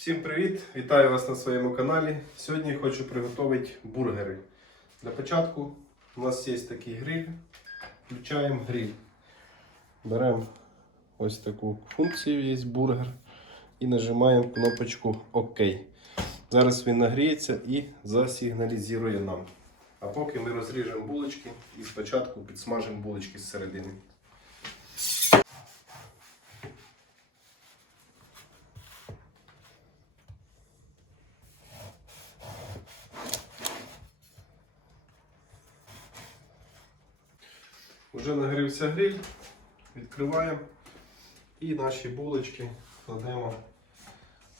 Всім привіт! Вітаю вас на своєму каналі. Сьогодні хочу приготувати бургери. Для початку у нас є такий гриль. Включаємо гриль. Беремо ось таку функцію, є бургер. І нажимаємо кнопочку ОК. Зараз він нагріється і засигналізує нам. А поки ми розріжемо булочки і спочатку підсмажимо булочки з середини. Вже нагрівся гриль, відкриваємо і наші булочки кладемо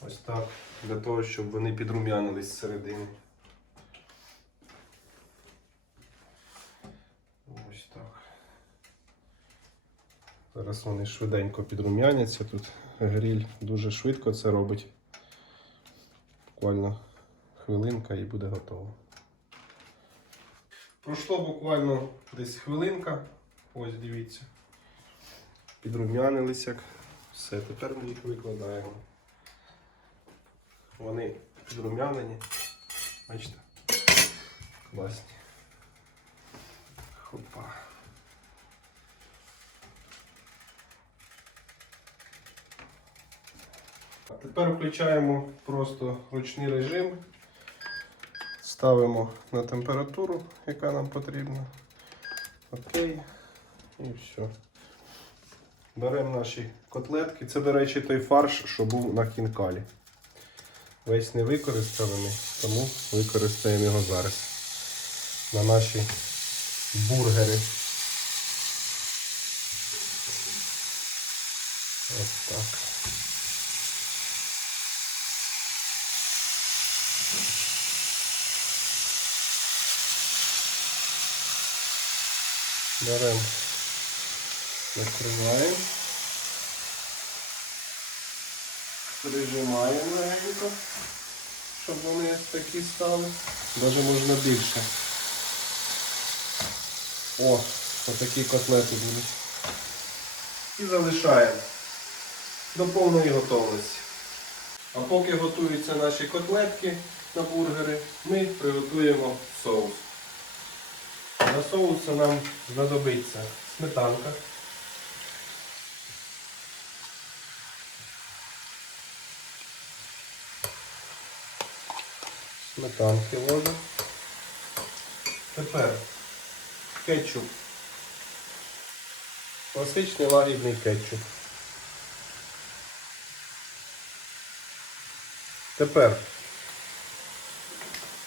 ось так, для того, щоб вони підрум'янились зсередини. Ось так. Зараз вони швиденько підрум'яняться. Тут гриль дуже швидко це робить. Буквально хвилинка і буде готово. Пройшло буквально десь хвилинка. Ось дивіться. Підрум'янилися. Все, тепер ми їх викладаємо. Вони підрум'янені. Бачите? Класні. Хопа. Тепер включаємо просто ручний режим. Ставимо на температуру, яка нам потрібна. Окей. І все. Беремо наші котлетки. Це, до речі, той фарш, що був на кінкалі. Весь не використаний, тому використаємо його зараз. На наші бургери. Ось так. Беремо, накриваємо, прижимаємо легенько, щоб вони такі стали. Навіть можна більше. О, отакі котлети будуть. І залишаємо до повної готовності. А поки готуються наші котлетки на бургери, ми приготуємо соус. Для соусу нам знадобиться сметанка. Сметанки ложимо. Тепер кетчуп. Класичний лагідний кетчуп. Тепер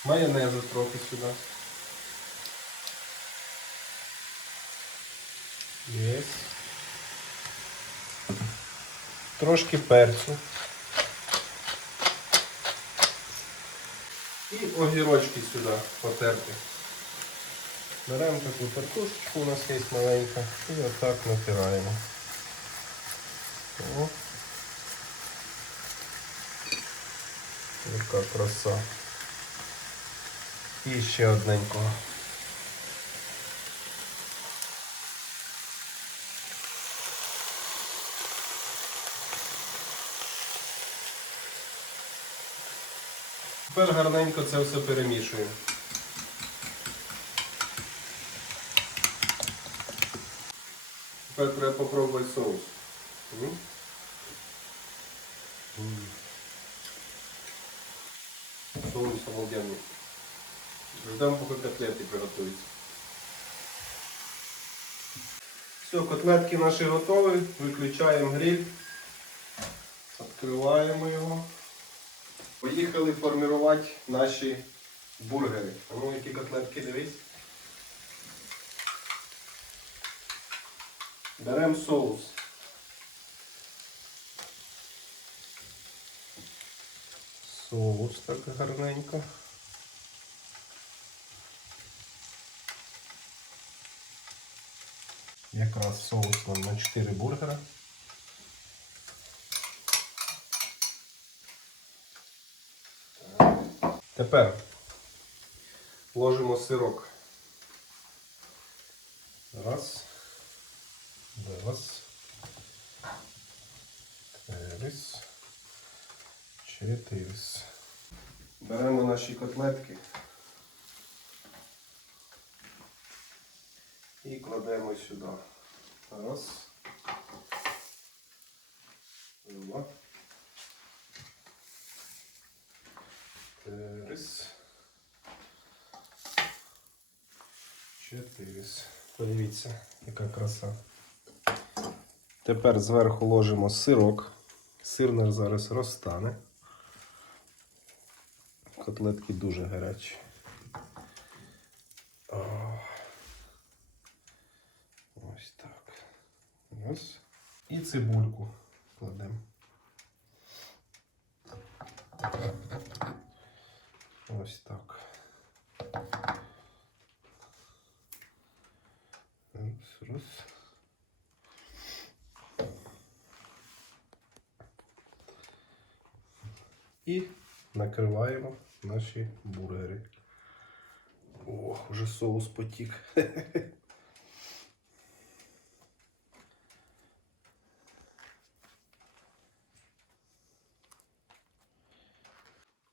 майонезу трохи сюди. Є. Трошки перцю. І огірочки сюди потерти. Беремо таку картошечку, у нас є маленька, і отак натираємо. О. Яка краса. І ще одненького. Тепер гарненько це все перемішуємо. Тепер треба попробувати соус. Соус обалденний. Ждемо, поки котлети приготуються. Все, котлетки наші готові. Виключаємо гриль. Відкриваємо його. Поїхали формувати наші бургери. Ну які котлетки дивись. Беремо соус. Соус так гарненько. Якраз соус на 4 бургера. Тепер ложимо сирок. Раз. Раз. Раз. Чотирис. Беремо наші котлетки і кладемо сюди. Раз. Два. Трис. Чотирис. Подивіться, яка краса. Тепер зверху ложимо сирок. Сир наш зараз розтане. Котлетки дуже гарячі. Ось так. Раз. І цибульку кладемо. Ось так. Раз, раз. І накриваємо наші бургери. О, вже соус потік.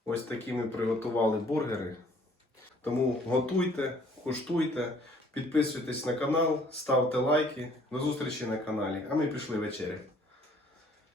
Ось такі ми приготували бургери. Тому готуйте, куштуйте, підписуйтесь на канал, ставте лайки. До зустрічі на каналі. А ми пішли вечеряти.